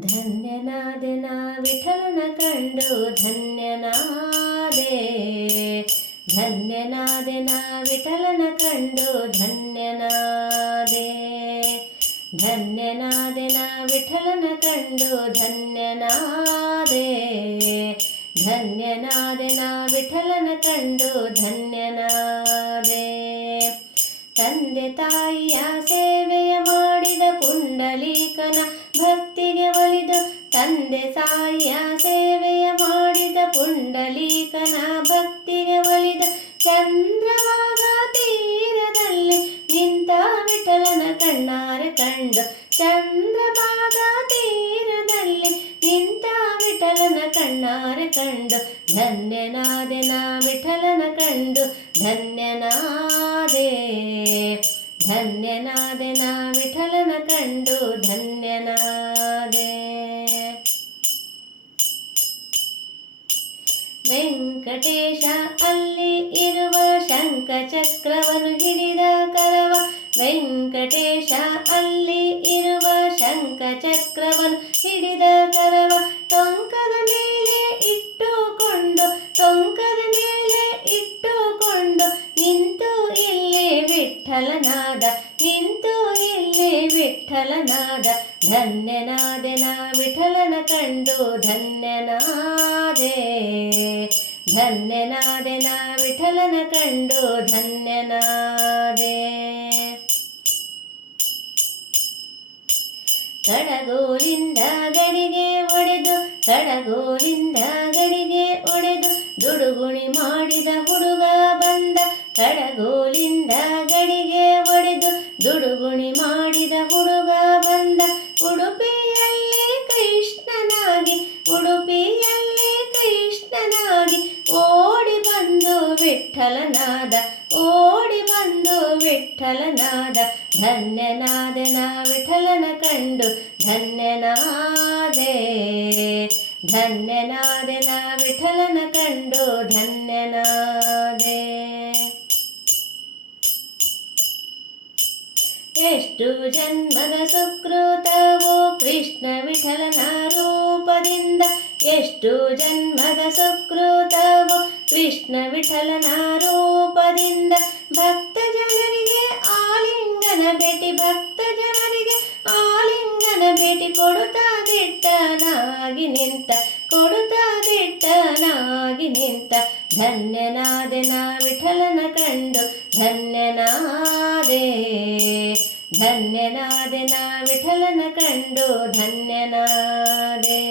ಧನ್ಯನಾದೆ ನಾ ವಿಠಲನ ಕಂಡು ಧನ್ಯನಾದೆ. ಧನ್ಯನಾದೆ ನಾ ವಿಠಲನ ಕಂಡು ಧನ್ಯನಾದೆ. ಧನ್ಯನಾದೆ ನಾ ವಿಠಲನ ಕಂಡು ಧನ್ಯನಾದೆ. ಧನ್ಯನಾದೆ ನಾ ವಿಠಲನ ಕಂಡು ಧನ್ಯನಾದೆ. ತಂದೆ ತಾಯಿಯ ಸೇವೆಯ ಮಾಡಿದ ಪುಂಡಲೀಕನ ಭಕ್ತಿಗೆ ಒಲಿದು. ತಂದೆ ತಾಯಿಯ ಸೇವೆಯ ಮಾಡಿದ ಪುಂಡಲೀಕನ ಭಕ್ತಿಗೆ ಒಲಿದು. ಚಂದ್ರಭಾಗ ತೀರದಲ್ಲಿ ನಿಂತ ವಿಠಲನ ಕಣ್ಣಾರೆ ಕಂಡು. ಚಂದ್ರಭಾಗ ತೀರದಲ್ಲಿ ನಿಂತ ವಿಠಲನ ಕಣ್ಣಾರೆ ಕಂಡು. ಧನ್ಯನಾದೆ ನಾ ವಿಠಲನ ಕಂಡು ಧನ್ಯನಾದೆ. ಧನ್ಯನಾದೆ ನಾ ವಿಠಲನ ಕಂಡು ಧನ್ಯನಾದೆ. ವೆಂಕಟೇಶ ಅಲ್ಲಿ ಇರುವ ಶಂಖಚಕ್ರವನ್ನು ಹಿಡಿದ ಕರವ. ವೆಂಕಟೇಶ ಅಲ್ಲಿ ಇರುವ ಶಂಖಚಕ್ರವನ್ನು ಹಿಡಿದ ಕರವ. ಟೊಂಕದ ಮೇಲೆ ಇಟ್ಟುಕೊಂಡು. ಟೊಂಕದ ಮೇಲೆ ಇಟ್ಟುಕೊಂಡು ನಿಂತು ಇಲ್ಲೇ ವಿಠಲನಾದ. ನಿಂತು ಇಲ್ಲೇ ವಿಠಲನಾದ. ಧನ್ಯನಾದೆ ನಾ ವಿಠಲನ ಕಂಡು ಧನ್ಯನಾದೆ. ಧನ್ಯನಾದೆ ನಾ ವಿಠಲನ ಕಂಡು ಧನ್ಯನಾದೆ. ಕಡಗೋಲಿಂದ ಗಡಿಗೆ ಒಡೆದು. ಕಡಗೋಲಿಂದ ಗಡಿಗೆ ಒಡೆದು ದುಡುಗುಣಿ ಮಾಡಿದ ಹುಡುಗ ಬಂದ. ಕಡಗೋಲಿಂದ ಗಡಿಗೆ ಒಡೆದು ದುಡುಗುಣಿ ಮಾಡಿದ ಹುಡುಗ ಬಂದ. ಉಡುಪಿಯಲ್ಲಿ ಕೃಷ್ಣನಾಗಿ. ಉಡುಪಿಯಲ್ಲಿ ಕೃಷ್ಣನಾಗಿ ಓಡಿ ಬಂದು ವಿಠಲನಾದ. ಓಡಿ ಬಂದು ವಿಠಲನಾದ. ಧನ್ಯನಾದೆ ನಾ ವಿಠಲನ ಕಂಡು ಧನ್ಯನಾದೆ. ಧನ್ಯನಾದೆ ನಾ ವಿಠಲನ ಕಂಡು ಧನ್ಯನಾದೆ. ಎಷ್ಟು ಜನ್ಮದ ಸುಕೃತವೋ ಕೃಷ್ಣ ವಿಠಲನ ರೂಪದಿಂದ. ಎಷ್ಟು ಜನ್ಮದ ಸುಕೃತವೋ ಕೃಷ್ಣ ವಿಠಲನ ರೂಪದಿಂದ. ಭಕ್ತ ಜನರಿಗೆ ಆಲಿಂಗನ ಭೇಟಿ. ಭಕ್ತ ಜನರಿಗೆ ಆಲಿಂಗನ ಭೇಟಿ ಕೊಡುತ್ತಾ ದಿಟ್ಟನಾಗಿ ನಿಂತ. ಕೊಡುತ್ತಾ ದಿಟ್ಟನಾಗಿ ನಿಂತ. ಧನ್ಯನಾದೆ ನಾ ವಿಠಲನ ಕಂಡು ಧನ್ಯನಾದೆ. ಧನ್ಯನಾದೆ ನಾ ವಿಠಲನ ಕಂಡು ಧನ್ಯನಾದೆ.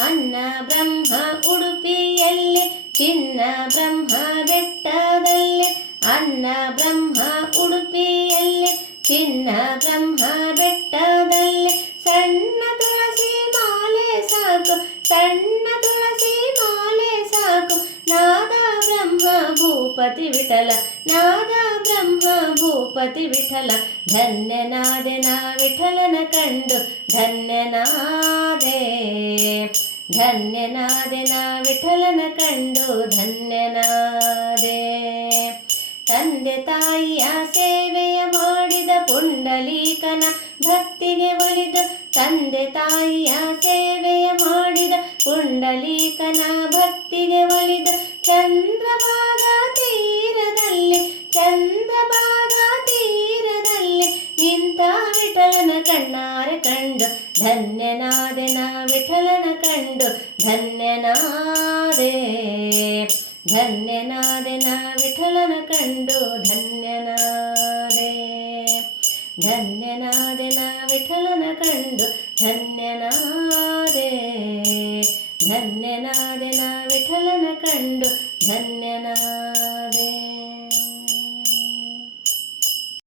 ಅನ್ನ ಬ್ರಹ್ಮ ಉಡುಪಿಯಲ್ಲಿ. ಚಿನ್ನ ಬ್ರಹ್ಮ ಬೆಟ್ಟದಲ್ಲಿ. ಅನ್ನ ಬ್ರಹ್ಮ ಉಡುಪಿಯಲ್ಲಿ. ಚಿನ್ನ ಬ್ರಹ್ಮ ಬೆಟ್ಟದಲ್ಲಿ. ಸಣ್ಣ ತುಳಸಿ ಮಾಲೆ ಸಾಕು. ಸಣ್ಣ ತುಳಸಿ ಮಾಲೆ ಸಾಕು. ನಾದ ಬ್ರಹ್ಮ ಭೂಪತಿ ವಿಠಲ. ನಾದ ಬ್ರಹ್ಮ ಭೂಪತಿ ವಿಠಲ. ಧನ್ಯನಾದೆ ನಾ ವಿಠಲನ ಕಂಡು ಧನ್ಯನಾದೆ. ಧನ್ಯನಾದೆ ನಾ ವಿಠಲನ ಕಂಡು ಧನ್ಯನಾದೆ. ತಂದೆ ತಾಯಿಯ ಸೇವೆಯ ಮಾಡಿದ ಪುಂಡಲೀಕನ ಭಕ್ತಿಗೆ ಒಲಿದು. ತಂದೆ ತಾಯಿಯ ಸೇವೆಯ ಮಾಡಿದ ಪುಂಡಲೀಕನ ಭಕ್ತಿಗೆ ಒಲಿದು. ಚಂದ್ರಭಾಗ ತೀರದಲ್ಲಿ. ಚಂದ್ರಭಾಗ ತೀರದಲ್ಲಿ ನಿಂತ ವಿಠಲನ ಕಣ್ಣಾರೆ ಕಂಡು. ಧನ್ಯನಾದೆ ನಾ ವಿಠಲನ ಕಂಡು ಧನ್ಯನಾದೆ. ಧನ್ಯನಾದೆ ನಾ ವಿಠಲನ ಕಂಡು ಧನ್ಯನಾದೆ. ಧನ್ಯನಾದೆ ನಾ ವಿಠಲನ ಕಂಡು ಧನ್ಯನಾದೆ. ಧನ್ಯನಾದೆ ನಾ ವಿಠಲನ ಕಂಡು ಧನ್ಯನಾದೆ.